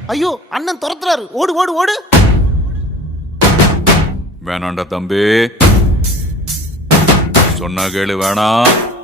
ஐயோ அண்ணன் துரத்துறாரு, ஓடு ஓடு ஓடு. வேணாண்டா தம்பி, சொன்னா கேளு, வேணாம்.